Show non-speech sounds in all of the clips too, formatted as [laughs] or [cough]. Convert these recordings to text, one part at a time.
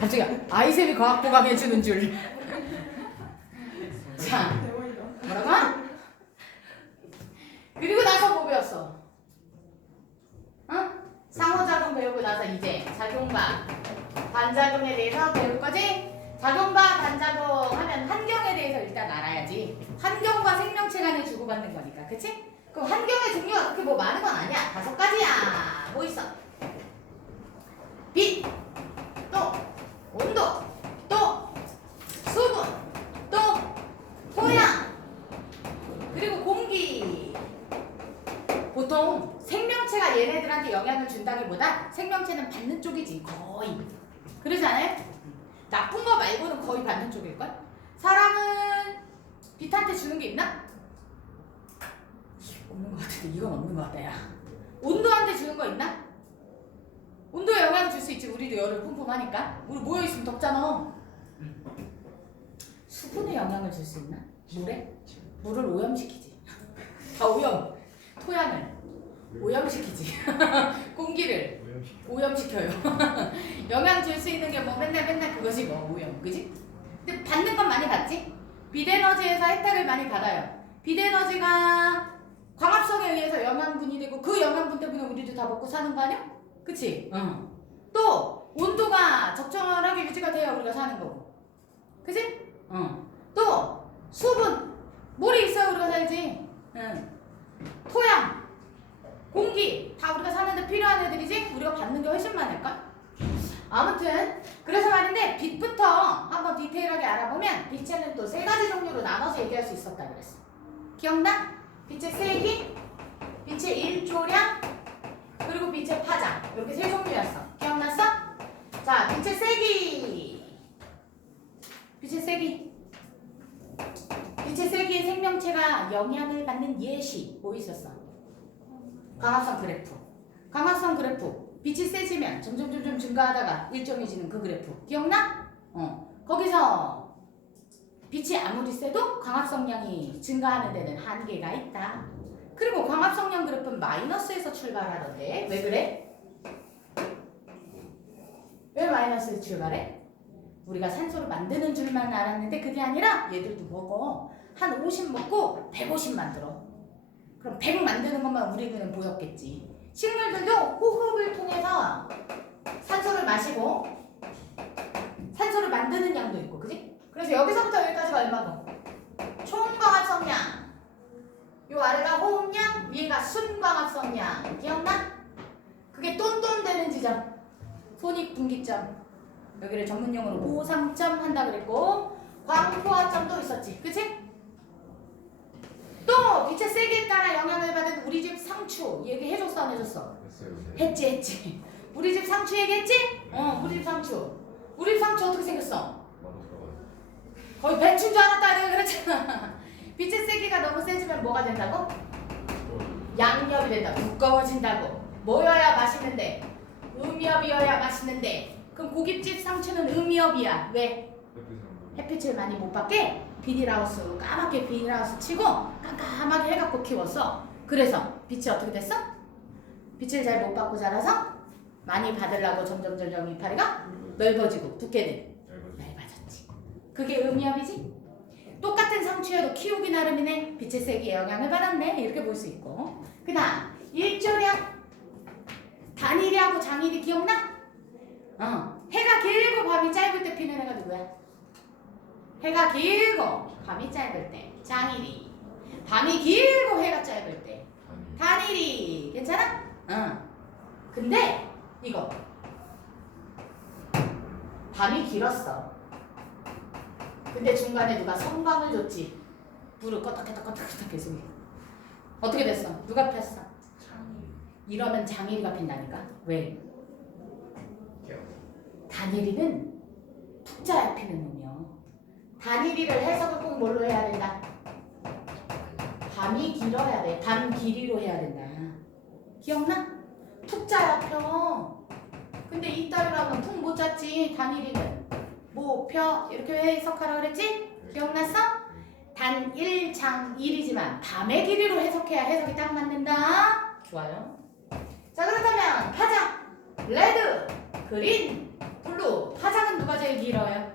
갑자기 아이쌤이 과학 보강 해주는 줄. 자, 뭐라고? 그리고 나서 뭐 배웠어? 응? 상호작용 배우고 나서 이제 작용과 반작용에 대해서 배울 거지? 작용과 반작용 하면 환경에 대해서 일단 알아야지. 환경과 생명체 간에 주고받는 거니까, 그치? 그럼 환경의 종류가 그렇게 뭐 많은 건 아니야. 다섯 가지야. 뭐 있어? 빛, 또 온도, 또 수분, 또 토양, 그리고 공기. 보통 생명체가 얘네들한테 영향을 준다기보다 생명체는 받는 쪽이지 거의. 그러지 않아요? 나쁜 거 말고는 거의 받는 쪽일걸? 사람은 빛한테 주는 게 있나? 없는 것 같은데 이건 없는 것 같다 야. 온도한테 주는 거 있나? 온도에 영향을 줄 수 있지 우리도 열을 뿜뿜하니까 우리 모여 있으면 덥잖아 수분에 영향을 줄 수 있나? 물에? 물을 오염시키지 [laughs] 다 오염 토양을 오염시키지 [laughs] 공기를 오염시켜요 [laughs] 영향 줄 수 있는 게 뭐 맨날 맨날 그것이 뭐 오염 그지? 근데 받는 건 많이 받지? 빛에너지에서 혜택을 많이 받아요 빛에너지가 광합성에 의해서 영양분이 되고 그 영양분 때문에 우리도 다 먹고 사는 거 아니야? 그치? 응. 또 온도가 적정하게 유지가 돼야 우리가 사는 거고 그치? 응. 또 수분 물이 있어야 우리가 살지 응. 토양 공기 다 우리가 사는데 필요한 애들이지 우리가 받는 게 훨씬 많을까? 아무튼 그래서 말인데 빛부터 한번 디테일하게 알아보면 빛에는 또 세 가지 종류로 나눠서 얘기할 수 있었다 그랬어 기억나? 빛의 세기, 빛의 일조량, 그리고 빛의 파장 이렇게 세 종류였어. 기억났어? 자, 빛의 세기. 빛의 세기. 빛의 세기의 생명체가 영향을 받는 예시 뭐 있었어? 강합성 그래프. 강합성 그래프. 빛이 세지면 점점 점점 증가하다가 일정해지는 그 그래프. 기억나? 어. 거기서 빛이 아무리 세도 광합성량이 증가하는 데는 한계가 있다. 그리고 광합성량 그래프는 마이너스에서 출발하던데 왜 그래? 왜 마이너스에서 출발해? 우리가 산소를 만드는 줄만 알았는데 그게 아니라 얘들도 먹어. 한 50 먹고 150 만들어. 그럼 100 만드는 것만 우리는 보였겠지. 식물들도 호흡을 통해서 산소를 마시고 산소를 만드는 양도 있고, 그지? 그래서 여기서부터 여기까지가 얼마고? 총광합성량. 요 아래가 호흡량, 위에가 순광합성량. 기억나? 그게 똔똔 되는 지점. 손익분기점. 여기를 전문용어로 보상점 한다 그랬고 광포화점도 있었지. 그치? 또 빛의 세기에 따라 영향을 받은 우리 집 상추 얘기해줬어 안 해줬어? 했지 했지. 우리 집 상추 얘기했지? 어 우리 집 상추. 우리 집 상추 어떻게 생겼어? 거의 배추인 줄 알았다 내가 그랬잖아 빛의 세기가 너무 세지면 뭐가 된다고? 양념이 된다 두꺼워진다고 뭐여야 맛있는데 음엽이어야 맛있는데 그럼 고깃집 상추는 음엽이야 왜? 햇빛을 많이 못 받게 비닐하우스 까맣게 비닐하우스 치고 깜깜하게 해갖고 키웠어 그래서 빛이 어떻게 됐어? 빛을 잘 못 받고 자라서 많이 받으려고 점점 점점 이파리가 넓어지고 두께는 얇아졌지. 그게 음이압이지? 똑같은 상추여도 키우기 나름이네. 빛의 세기에 영향을 받았네. 이렇게 볼 수 있고. 그 다음 일조량 단일이하고 장일이 기억나? 어. 해가 길고 밤이 짧을 때 피는 애가 누구야? 해가 길고 밤이 짧을 때 장일이 밤이 길고 해가 짧을 때 단일이 괜찮아? 응. 근데 이거 밤이 길었어. 근데 중간에 누가 성광을 줬지. 불을 껐덕껐덕껐덕 계속. 어떻게 됐어? 누가 폈어? 이러면 장일이가 핀다니까. 왜? 단일이는 푹자야 피는 놈이요. 단일이를 해석을 꼭 뭘로 해야 된다? 밤이 길어야 돼. 밤 길이로 해야 된다. 기억나? 푹 자야 펴. 근데 이따위로 하면 푹 못 잤지. 단일이는 뭐 펴. 이렇게 해석하라 그랬지? 기억났어? 단일 장일이지만 밤의 길이로 해석해야 해석이 딱 맞는다. 좋아요. 자 그렇다면 파장 레드, 그린, 블루. 파장은 길어요?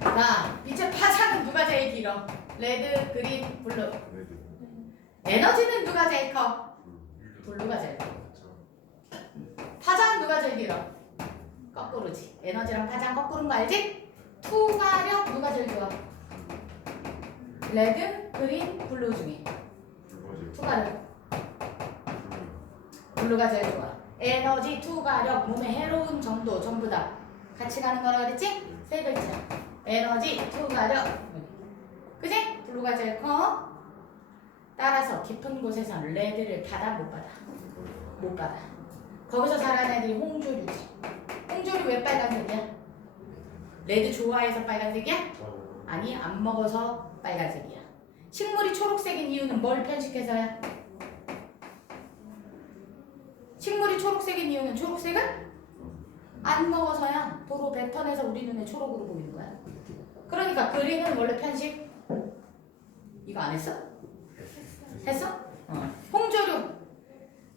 자, 빛의 파장은 누가 제일 길어? 레드, 그린, 블루. 에너지는 누가 제일 커? 블루가 제일 커. 파장은 누가 길어? 거꾸로지. 에너지랑 파장 거꾸로인 거 알지? 투과력 누가 좋아? 레드, 그린, 블루 중에 투과력 블루가 제일 좋아. 에너지, 투과력, 몸에 해로운 정도 전부 다 같이 가는 거라 그랬지? 세 글자. 에너지, 투과력. 그지? 블루가 제일 커. 따라서 깊은 곳에선 레드를 받아 못 받아? 못 받아. 거기서 자라는 애들이 홍조류지. 홍조류 왜 빨간색이야? 레드 좋아해서 빨간색이야? 아니 안 먹어서 빨간색이야. 식물이 초록색인 이유는 뭘 편식해서야? 식물이 초록색인 이유는 초록색은 안 먹어서야. 도로 뱉어내서 우리 눈에 초록으로 보이는 거야. 그러니까 그린은 원래 편식 이거 안 했어? 했어? 어. 홍조류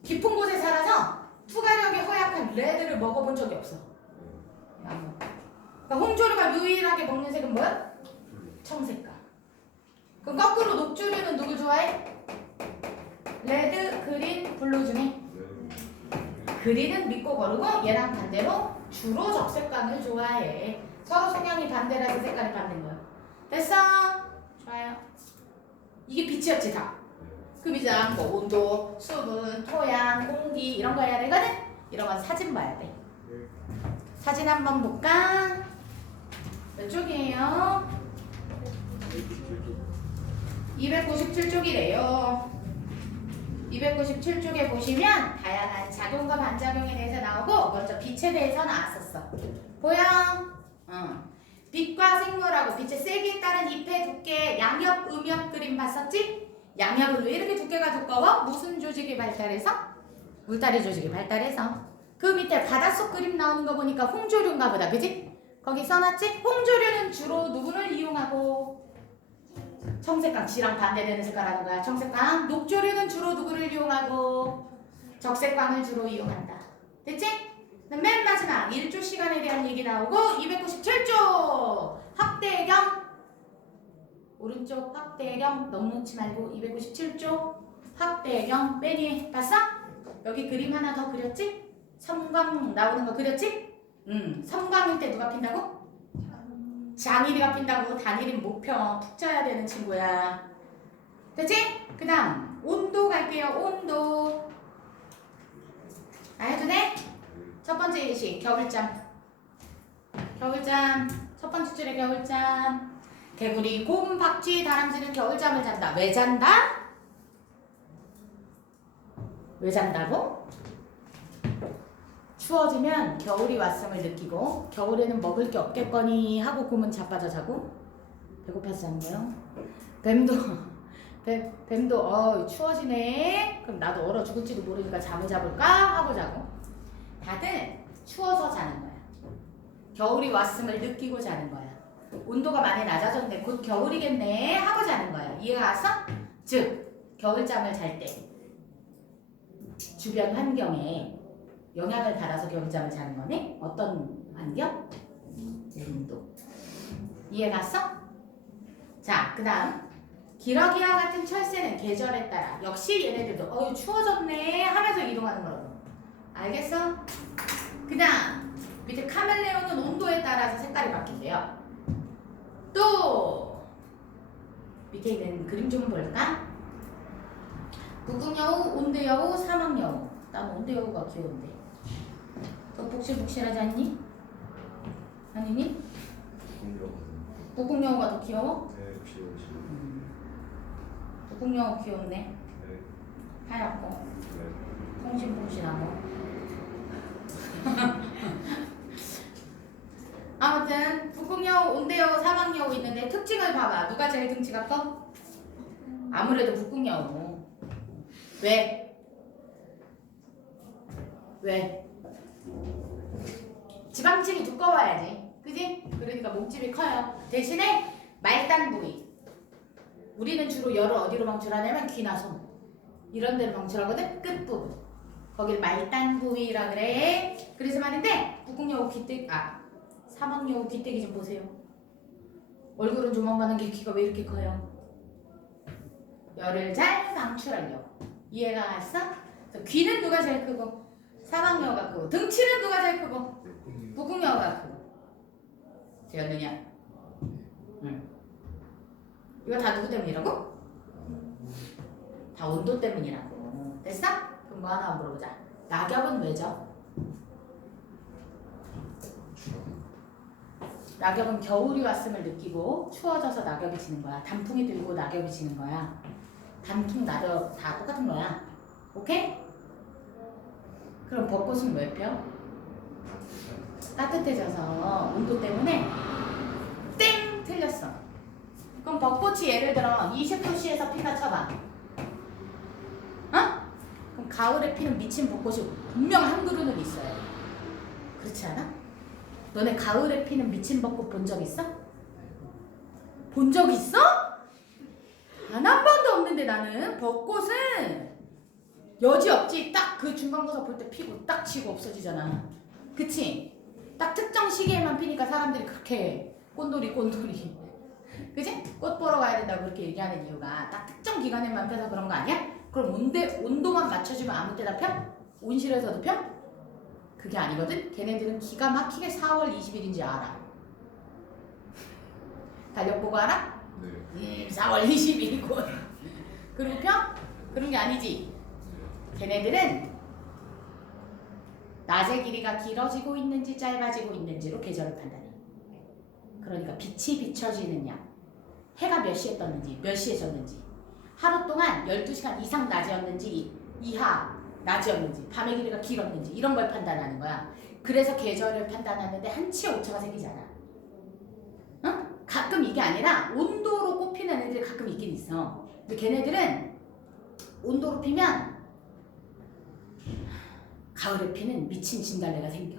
깊은 곳에 살아서 투과력이 허약한 레드를 먹어본 적이 없어. 그러니까 홍조류가 유일하게 먹는 색은 뭐야? 청색깔. 그럼 거꾸로 녹조류는 누구 좋아해? 레드, 그린, 블루 중에 그린은 믿고 거르고 얘랑 반대로 주로 적색감을 좋아해. 서로 성향이 반대라서 색깔이 반대인 거야. 됐어? 좋아요. 이게 빛이었지 다. 그 빛이랑 뭐 온도, 수분, 토양, 공기 이런 거 해야 되거든? 이런 건 사진 봐야 돼. 사진 한번 볼까? 몇 쪽이에요? 297쪽이래요. 297쪽에 보시면 다양한 작용과 반작용에 대해서 나오고 먼저 빛에 대해서 나왔었어. 보여? 응. 빛과 생물하고 빛의 세기에 따른 잎의 두께, 양엽, 음엽 그림 봤었지? 왜 이렇게 두께가 두꺼워? 무슨 조직이 발달해서? 물다리 조직이 발달해서. 그 밑에 바닷속 그림 나오는 거 보니까 홍조류인가 보다, 그지? 거기 써놨지? 홍조류는 주로 누구를 이용하고 청색강 지랑 반대되는 색깔하는 거야. 청색강. 녹조류는 주로 누구를 이용하고 적색광을 주로 이용한다. 됐지? 맨 마지막 1조 시간에 대한 얘기 나오고 297조 확대경 오른쪽 확대경 너무 놓지 말고 297조 확대경 맨 위에 봤어? 여기 그림 하나 더 그렸지? 섬광 나오는 거 그렸지? 음, 섬광일 때 누가 핀다고? 장일이가 핀다고 못 펴. 푹 자야 되는 친구야. 됐지? 그 다음 온도 갈게요. 온도. 아 해도 돼? 첫 번째 예시 겨울잠. 겨울잠. 첫 번째 줄에 겨울잠. 개구리, 곰, 박쥐, 다람쥐는 겨울잠을 잔다. 왜 잔다? 왜 잔다고? 추워지면 겨울이 왔음을 느끼고 겨울에는 먹을 게 없겠거니 하고 곰은 자빠져 자고 배고파서 거예요. 뱀도 [laughs] 뱀, 뱀도 어 추워지네 그럼 나도 얼어 죽을지도 모르니까 잠을 잡을까 하고 자고 다들 추워서 자는 거야. 겨울이 왔음을 느끼고 자는 거야. 온도가 많이 낮아졌는데 곧 겨울이겠네 하고 자는 거야. 이해가 갔어? 즉 겨울잠을 잘 때 주변 환경에 영향을 받아서 겨울잠을 자는 거네? 어떤 환경? 온도. 이해 갔어? 자, 그 다음. 기러기와 같은 철새는 계절에 따라 역시 얘네들도 어유 추워졌네 하면서 이동하는 거라고. 알겠어? 그 다음. 밑에 카멜레온은 온도에 따라서 색깔이 바뀐대요. 또 밑에 있는 그림 좀 볼까? 북극여우, 온대여우, 사막여우. 난 온대여우가 귀여운데. 더 복실복실하지 않니? 아니니? 북극여우가 더 귀여워? 북극여우 귀엽네. 하얗고 통신통신하고. [laughs] 아무튼 북극여우, 온대여우, 사막여우 있는데 특징을 봐봐. 누가 제일 등치가 커? 아무래도 북극여우. 왜? 왜? 지방층이 두꺼워야지. 그지? 그러니까 목집이 커요. 대신에 말단 부위. 우리는 주로 열을 어디로 방출하냐면 귀나 손. 이런 데로 방출하거든? 끝부분. 거기를 말단 부위라 그래. 말인데 북극여우 귀때기 아 사막여우 귀때기 좀 보세요. 얼굴은 조만간한 게 귀가 왜 이렇게 커요? 열을 잘 방출하려고 이해가 갔어? 귀는 누가 제일 크고 사막여우가 크고 등치는 누가 제일 크고 북극여우가 크고 되었느냐? 응. 이거 다 누구 때문이라고? 다 온도 때문이라고. 됐어? 그럼 뭐 하나 물어보자. 낙엽은 왜죠? 낙엽은 겨울이 왔음을 느끼고 추워져서 낙엽이 지는 거야. 단풍이 들고 낙엽이 지는 거야. 단풍, 낙엽 다 똑같은 거야. 오케이? 그럼 벚꽃은 왜 펴? 따뜻해져서 온도 때문에 땡! 틀렸어. 그럼 벚꽃이 예를 들어 20도씨에서 피가 쳐봐. 어? 그럼 가을에 피는 미친 벚꽃이 분명 한 그루는 있어요. 그렇지 않아? 너네 가을에 피는 미친 벚꽃 본 적 있어? 본 적 있어? 단 한 번도 없는데 나는 벚꽃은 여지없지 딱 그 중간고사 볼 때 피고 딱 지고 없어지잖아. 그치? 딱 특정 시기에만 피니까 사람들이 그렇게 꼰돌이 꼰돌이 그지? 꽃 보러 가야 된다고 그렇게 얘기하는 이유가 딱 특정 기간에만 펴서 그런 거 아니야? 그럼 온대, 온도만 맞춰주면 아무 때나 펴? 온실에서도 펴? 그게 아니거든? 걔네들은 기가 막히게 4월 20일인지 알아 달력 보고 알아? 네. 음 4월 20일이고 그리고 펴? 그런 게 아니지 걔네들은 낮의 길이가 길어지고 있는지 짧아지고 있는지로 계절을 판단해 그러니까 빛이 비춰지는 양 해가 몇 시에 떴는지 몇 시에 졌는지 하루 동안 12시간 이상 낮이었는지 이하 낮이었는지 밤의 길이가 길었는지 이런 걸 판단하는 거야 그래서 계절을 판단하는데 한치의 오차가 생기잖아 응? 가끔 이게 아니라 온도로 꼽히는 애들이 가끔 있긴 있어 근데 걔네들은 온도로 피면 가을에 피는 미친 진달래가 생겨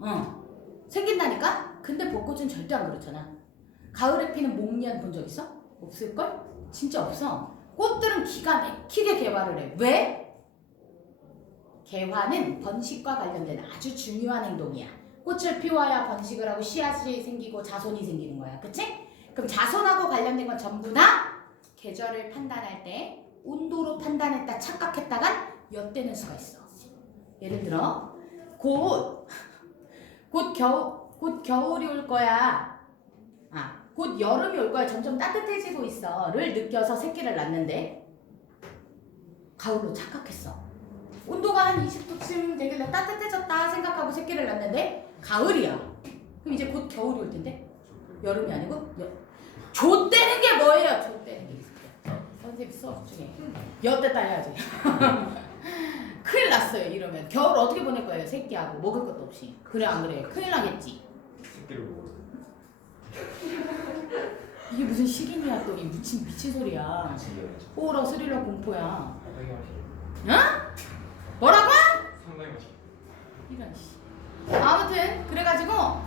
어 생긴다니까? 근데 벚꽃은 절대 안 그렇잖아. 가을에 피는 목련 본 적 있어? 없을걸? 진짜 없어. 꽃들은 기가 막히게 개화를 해. 왜? 개화는 번식과 관련된 아주 중요한 행동이야. 꽃을 피워야 번식을 하고 씨앗이 생기고 자손이 생기는 거야. 그치? 그럼 자손하고 관련된 건 전부 다 계절을 판단할 때 온도로 판단했다 착각했다간 엿되는 수가 있어. 예를 들어 곧, 곧 겨우, 곧 겨울이 올 거야. 아, 곧 여름이 올 거야. 점점 따뜻해지고 있어.를 느껴서 새끼를 낳는데 가을로 착각했어. 온도가 한 20도쯤 되길래 따뜻해졌다 생각하고 새끼를 낳는데 가을이야. 그럼 이제 곧 겨울이 올 텐데 여름이 아니고 여... 좆되는 게 뭐예요? 좆되는 게 있어요. 선생님 수업 중에 엿됐다 해야지. [laughs] 큰일 났어요 이러면 겨울 어떻게 보낼 거예요 새끼하고 먹을 것도 없이 그래 안 그래 큰일 나겠지 새끼를 보고. [laughs] 이게 무슨 식인이야 또 이 미친 미친 소리야 진짜 호러 스릴러 공포야 상당히 맛있어. 뭐라고? 상당히. 이런 씨 아무튼 그래가지고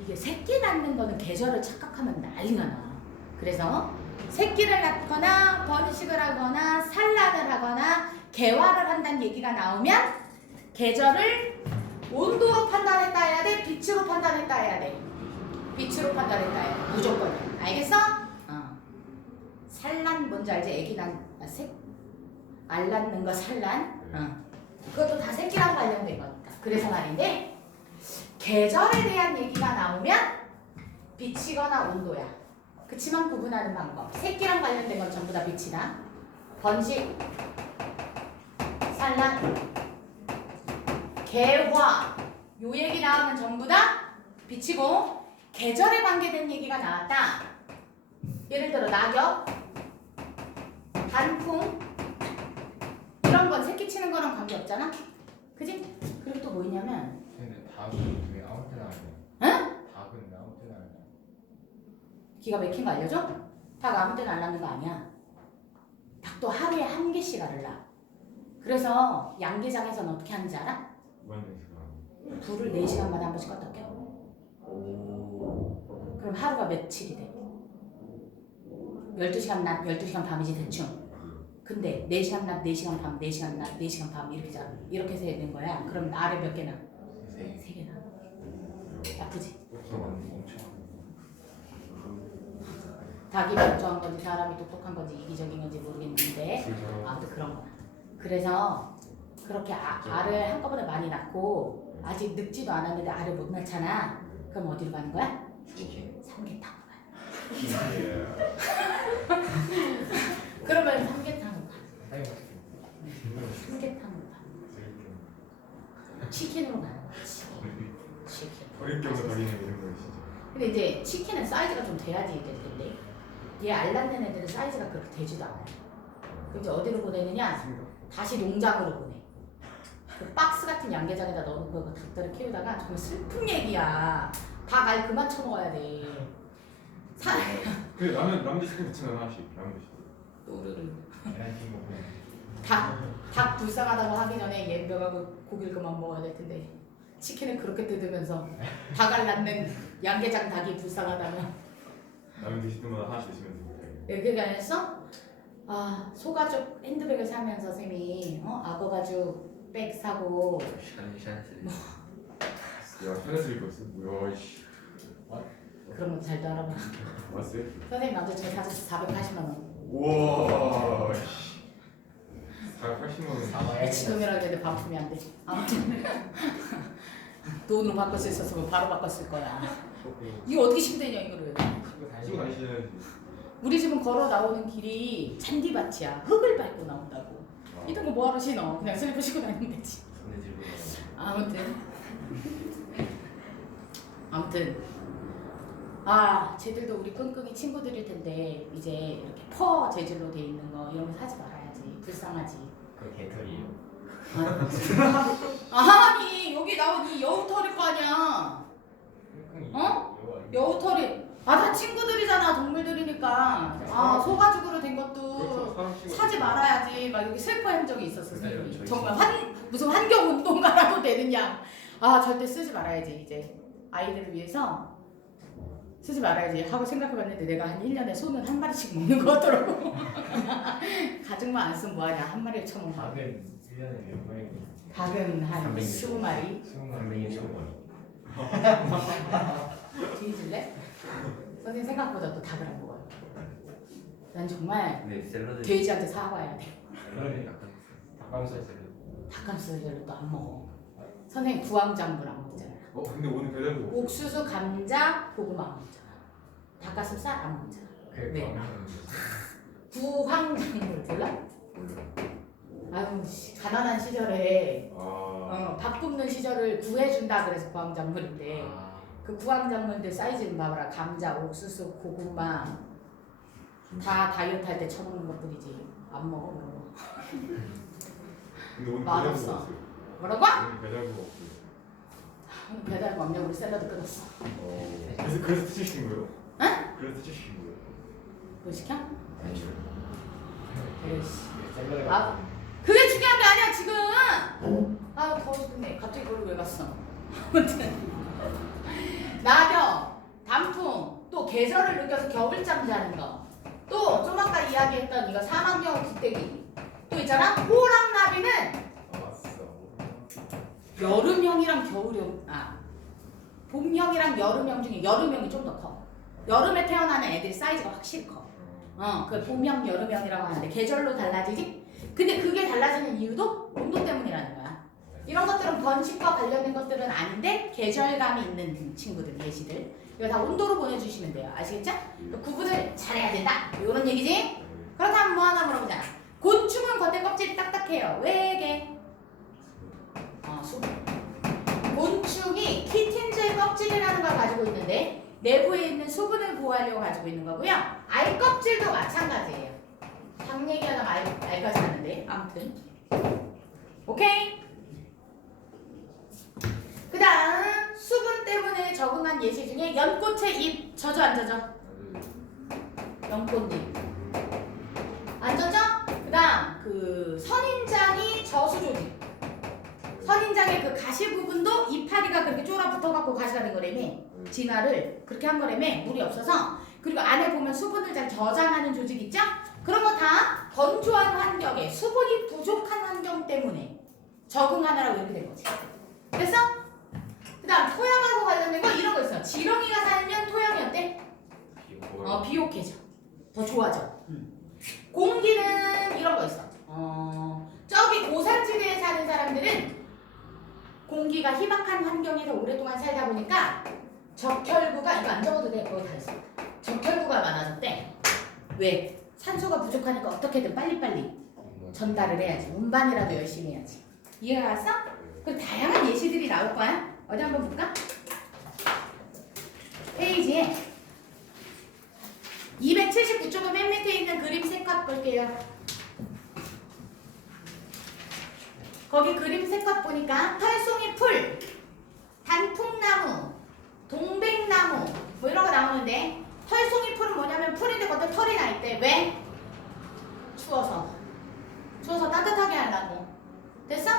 이게 새끼 낳는 거는 계절을 착각하면 난리가 나 그래서 새끼를 낳거나 번식을 하거나 산란을 하거나 개화를 한다는 얘기가 나오면 계절을 온도로 판단했다 해야 돼 빛으로 판단했다 해야 돼 빛으로 판단했다 해야 돼 무조건 알겠어? 어. 산란 뭔지 알지? 애기 낳 아, 새, 알 낳는 거 산란 어. 그것도 다 새끼랑 관련된 거니까 그래서 말인데 계절에 대한 얘기가 나오면 빛이거나 온도야. 그치만 구분하는 방법. 새끼랑 관련된 건 전부 다 빛이다. 번식 산란 개화. 요 얘기 나오면 전부 다 빛이고 계절에 관계된 얘기가 나왔다. 예를 들어 낙엽 단풍 이런 건 새끼 치는 거랑 관계 없잖아 그지? 그리고 또 뭐 있냐면 근데 닭은 왜 아무 때나 하냐? 응? 왜 아무 때나 하냐? 기가 막힌 거 알려줘? 닭 아무 때나 안 낳는 거 아니야. 닭도 하루에 한 개씩 알을 낳아. 그래서 양계장에서는 어떻게 하는지 알아? 무한 냉수가. 불을 4시간마다 한 번씩 껐다 켜. 오. 그럼 하루가 며칠이 돼? 12시간 낮, 12시간 밤이지 대충. 근데 4시간 낮, 4시간 밤, 4시간 낮, 4시간 밤 이렇게 자 이렇게 해서 되는 거야. 그럼 알에 몇 개나? 세. 세 개나. 나쁘지? 닭이 멀쩡한 건지 사람이 똑똑한 건지 이기적인 건지 모르겠는데 그죠. 아무튼 그런 거야. 그래서 그렇게 아, 알을 한꺼번에 많이 낳고 아직 늙지도 않았는데 알을 못 낳잖아. 그럼 어디로 가는 거야? 치킨. 삼계탕으로 가. 예. [laughs] 그러면 삼계탕 삼계탕으로 가. 치킨으로 가는 거야. 치킨. 버릴 버리는 이런 거 진짜. 근데 이제 치킨은 사이즈가 좀 돼야지 될 텐데 얘알 낳는 애들은 사이즈가 그렇게 되지도 않아요. 이제 어디로 보내느냐? 다시 농장으로 보내. 그 박스 같은 양계장에다 넣어놓고 그 닭들을 키우다가 정말 슬픈 얘기야. 닭알 그만 쳐먹어야 돼. 사그 라면 라면 치킨 붙이는 하나씩 라면 치킨. 노르르. 닭, 닭 불쌍하다고 하기 전에 얘병하고 고기를 그만 먹어야 될 텐데 치킨을 그렇게 뜯으면서 닭알 낳는 양계장 닭이 불쌍하다면 라면 드실 때마다 하나씩 드시면 됩니다. 이렇게 가했어? 아 소가죽 핸드백을 사면서 쌤이 어? 악어 가죽 백 사고 야 편에서 입고 있어. 뭐야 씨. 그런 거 잘도 알아봐 왔어요? 선생님 남자친구 사줬어 480만 원 우와 씨. 480만 원. 지금이라 했는데 반품이 안 돼 아무튼 돈으로 바꿀 수 있었으면 바로 바꿨을 거야. 이거 어떻게 힘드냐 이거를. 쓰고 다니시는. 우리 집은 걸어 나오는 길이 잔디밭이야. 흙을 밟고 나온다고. 이런 거 뭐하러 신어? 그냥 슬리퍼 신고 다니면 되지. 아무튼. 아무튼. 아 쟤들도 우리 끙끙이 친구들일 텐데 이제 이렇게 퍼 재질로 돼 있는 거 이런 거 사지 말아야지. 불쌍하지. 그 개털이에요. 아니 여기 나온 이 여우털일 거 아니야. 어? 여우털이 아 다 친구들이잖아 동물들이니까. 아 소가죽으로 된 것도 치고. 사지 말아야지. 막 여기 슬퍼한 적이 있었어 선생님이. 저희 정말 환 무슨 환경 운동가라도 되느냐. 아 절대 쓰지 말아야지 이제. 아이들을 위해서 쓰지 말아야지. 하고 생각해봤는데 내가 한 1년에 소는 한 마리씩 먹는 거 같더라고. [laughs] 가죽만 안 쓰면 뭐하냐. 한 마리를 처먹는 거 닭은 1년에 몇 마리? 닭은 한 360. 20마리. 20마리. 천 뒤질래? 선생님 생각보다 또 닭을 안 먹어요. 난 정말 네 샐러드 돼지한테 사과해야 돼. 그러니까 닭가슴살 닭가슴살을 또안 먹어. 선생님 구황작물 안 먹잖아 어 근데 오늘 없어. 옥수수, 감자, 고구마 안 먹잖아. 닭가슴살 안 먹잖아. 그 네. 구황작물 몰라? 아유 씨, 가난한 시절에 아. 어, 밥 굽는 시절을 구해준다 그래서 구황작물인데 그 구황작물들 사이즈는 봐봐라 감자, 옥수수, 고구마 다 다이어트 할 때 처먹는 것들이지 안 먹어 그런 거. 근데 오늘 맛없어. 배달도 없어요. 뭐라고? 오늘 배달도 없어요. 오늘 배달 없냐 우리 샐러드 끊었어. 어. 그래서 그래서 드시신 거예요? 응? 그래서 드시신 거예요? 뭐 시켜? 샐러드가 아. 그게 중요한 게 아니야 지금. 아 더워 죽겠네. 갑자기 거기 왜 갔어? 아무튼 낙엽, 단풍, 또 계절을 느껴서 겨울잠 자는 거. 또 좀 아까 이야기했던 이거 사망경 기대기. 또 있잖아 호랑나비는. 여름형이랑 겨울형 아 봄형이랑 여름형 중에 여름형이 좀 더 커. 여름에 태어나는 애들 사이즈가 확실히 커. 어, 그 봄형, 여름형이라고 하는데 계절로 달라지지? 근데 그게 달라지는 이유도 온도 때문이라는 거야. 이런 것들은 번식과 관련된 것들은 아닌데 계절감이 있는 친구들, 예시들. 이거 다 온도로 보내주시면 돼요. 아시겠죠? 그 구분을 잘해야 된다. 이런 얘기지? 그렇다면 뭐 하나 물어보잖아. 곤충은 겉에 껍질이 딱딱해요. 왜게? 어, 수. 곤충이 키틴제의 껍질이라는 걸 가지고 있는데 내부에 있는 수분을 보호하려고 가지고 있는 거고요. 알 껍질도 마찬가지예요. 닭 얘기하다가 알, 알까지 하는데 아무튼 오케이? 그 다음 수분 때문에 적응한 예시 중에 연꽃의 잎 젖어 안 젖어? 연꽃잎 안 젖어? 그 다음 그 선인장이 저수조직 선인장의 그 가시 부분도 이파리가 그렇게 쫄아붙어갖고 가시가 된 거라며 진화를 그렇게 한 거라며 물이 없어서 그리고 안에 보면 수분을 잘 저장하는 조직 있죠? 그런 거 다 건조한 환경에 수분이 부족한 환경 때문에 적응하느라고 이렇게 된 거지. 됐어? 그 다음 토양하고 관련된 거 이런 거 있어. 지렁이가 살면 토양이 어때? 비고 어, 비옥해져. 더 좋아져. 음. 공기는 이런 거 있어. 어, 저기 고산지대에 사는 사람들은 공기가 희박한 환경에서 오랫동안 살다 보니까 적혈구가 이거 안 적어도 돼. 거기 다 있어. 적혈구가 많아졌대. 왜? 산소가 부족하니까 어떻게든 빨리빨리 전달을 해야지. 운반이라도 열심히 해야지. 이해가 갔어? 그 다양한 예시들이 나올 거야. 어디 한번 볼까? 페이지에 279쪽은 맨 밑에 있는 그림 세컷 볼게요. 거기 그림 세컷 보니까 털송이 풀, 단풍나무, 동백나무 뭐 이런 거 나오는데 털송이 풀은 뭐냐면 풀인데 겉에 털이 나 있대. 왜? 추워서. 추워서 따뜻하게 하려고. 됐어?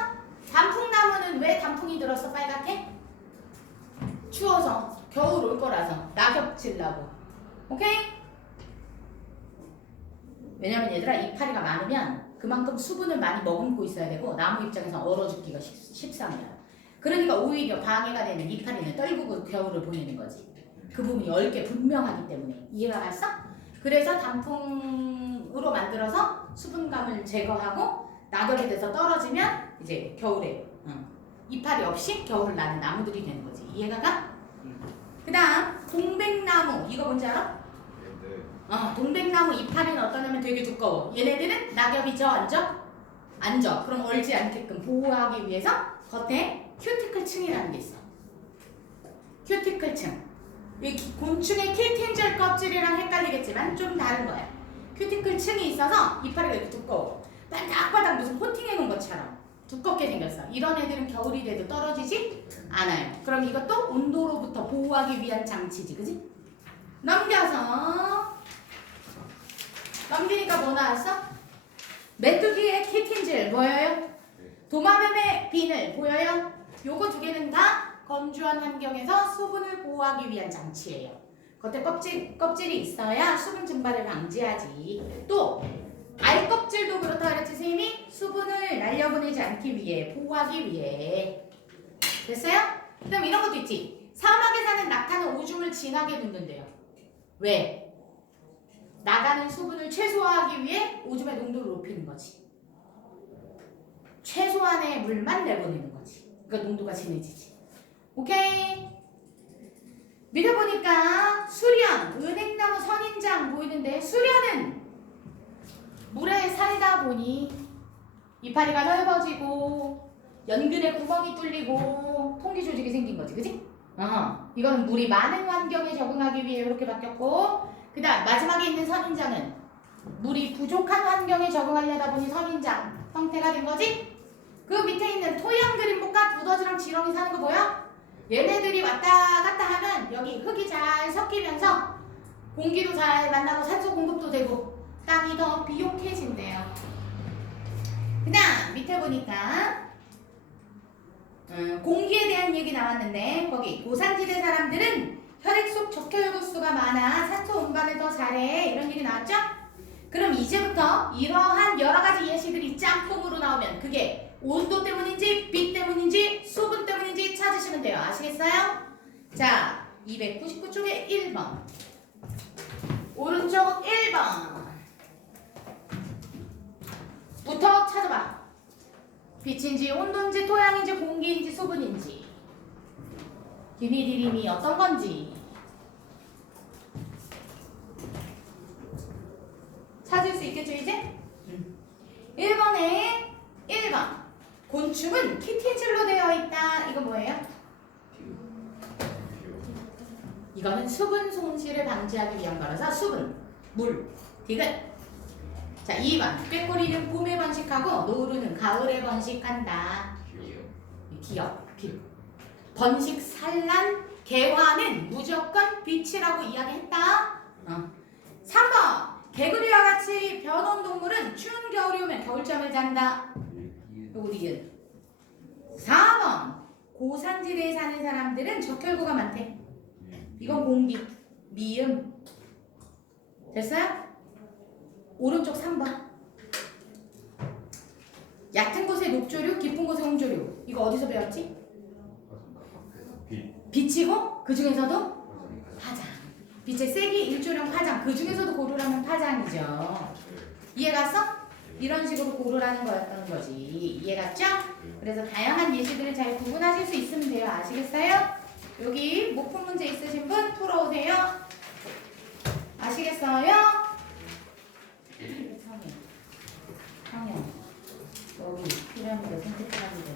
단풍나무는 왜 단풍이 들었어 빨갛게? 추워서 겨울 올 거라서 낙엽 질라고. 오케이? 왜냐면 얘들아 이파리가 많으면 그만큼 수분을 많이 머금고 있어야 되고 나무 입장에서 얼어 죽기가 쉽- 쉽상이야. 그러니까 오히려 방해가 되는 이파리는 떨구고 겨울을 보내는 거지. 그 부분이 얽게 분명하기 때문에 이해가 갔어? 그래서 단풍으로 만들어서 수분감을 제거하고 낙엽이 돼서 떨어지면 이제 겨울에 응. 이파리 없이 겨울을 나는 나무들이 되는 거지. 이해가 가? 그다음 동백나무 이거 뭔지 알아? 네. 어, 동백나무 이파리는 어떠냐면 되게 두꺼워. 얘네들은 낙엽이 져, 안 져? 안 져. 그럼 얼지 않게끔 보호하기 위해서 겉에 큐티클 층이라는 게 있어. 큐티클 층. 이 기- 곤충의 킬텐젤 껍질이랑 헷갈리겠지만 좀 다른 거야. 큐티클 층이 있어서 이파리가 이렇게 두꺼워. 바닥바닥 무슨 코팅해 놓은 것처럼 두껍게 생겼어. 이런 애들은 겨울이 돼도 떨어지지 않아요. 그럼 이것도 온도로부터 보호하기 위한 장치지, 그지? 넘겨서 넘기니까 뭐 나왔어? 메뚜기의 키틴질 보여요? 도마뱀의 비늘 보여요? 요거 두 개는 다 건조한 환경에서 수분을 보호하기 위한 장치예요. 겉에 껍질, 껍질이 있어야 수분 증발을 방지하지. 또 알껍질도 그렇다 그랬지 선생님이 수분을 날려보내지 않기 위해 보호하기 위해 됐어요? 그다음 이런 것도 있지. 사막에 사는 낙타는 오줌을 진하게 눕는데요. 왜? 나가는 수분을 최소화하기 위해 오줌의 농도를 높이는 거지. 최소한의 물만 내보내는 거지. 그러니까 농도가 진해지지. 오케이? 밑에 보니까 수련, 은행나무 선인장 보이는데 수련은 물에 살다 보니 이파리가 넓어지고 연근에 구멍이 뚫리고 통기 조직이 생긴 거지, 그지? 어, 이거는 물이 많은 환경에 적응하기 위해 이렇게 바뀌었고, 그 다음 마지막에 있는 선인장은 물이 부족한 환경에 적응하려다 보니 선인장 형태가 된 거지? 그 밑에 있는 토양 그림 볼까? 두더지랑 지렁이 사는 거 보여? 얘네들이 왔다 갔다 하면 여기 흙이 잘 섞이면서 공기도 잘 만나고 산소 공급도 되고 땅이 더 비옥해진대요. 그 다음 밑에 보니까 음, 공기에 대한 얘기 나왔는데 거기 고산지대 사람들은 혈액 속 적혈구수가 많아 산소 운반을 더 잘해 이런 얘기 나왔죠? 그럼 이제부터 이러한 여러 가지 예시들이 짬뽕으로 나오면 그게 온도 때문인지 빛 때문인지 수분 때문인지 찾으시면 돼요. 아시겠어요? 자, 299쪽에 1번 오른쪽 1번 부터 찾아봐. 빛인지 온도인지 토양인지 공기인지 수분인지 디미디림이 어떤 건지 찾을 수 있겠죠 이제? 1번에 1번 곤충은 키티질로 되어 있다 이거 뭐예요? 이거는 수분 손실을 방지하기 위한 거라서 수분, 물, 디귿 자 2번 꾀꼬리는 봄에 번식하고 노루는 가을에 번식한다 기억, 빛. 번식, 산란, 개화는 무조건 빛이라고 이야기했다. 어. 3번. 개구리와 같이 변온 동물은 추운 겨울이 오면 겨울잠을 잔다. 니은. 4번. 고산지대에 사는 사람들은 적혈구가 많대. 이건 공기. 미음. 됐어요? 오른쪽 3번. 얕은 곳에 녹조류, 깊은 곳에 홍조류. 이거 어디서 배웠지? 빛. 빛이고 그 중에서도. 빛의 세기, 일조량, 파장. 그 중에서도 고르라는 파장이죠. 이해갔어? 이런 식으로 고르라는 거였던 거지. 이해갔죠? 그래서 다양한 예시들을 잘 구분하실 수 있으면 돼요. 아시겠어요? 여기 목품 문제 있으신 분 풀어오세요. 아시겠어요? 성현, 성현, 여기 필요합니다. 선택합니다.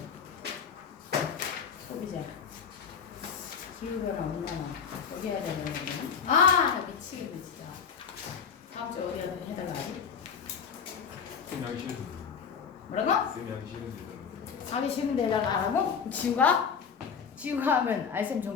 소비자, 기후변화, 온난화 여기 해야 되는 거네. 아, 나 미치겠네 진짜. 다음 주 어디 해달라 하지? 쓰면 싫은. 뭐라고? 쓰면 싫은. 하기 싫은데 해달라 하라고? 지우가? 지우가 하면 알쌤 전공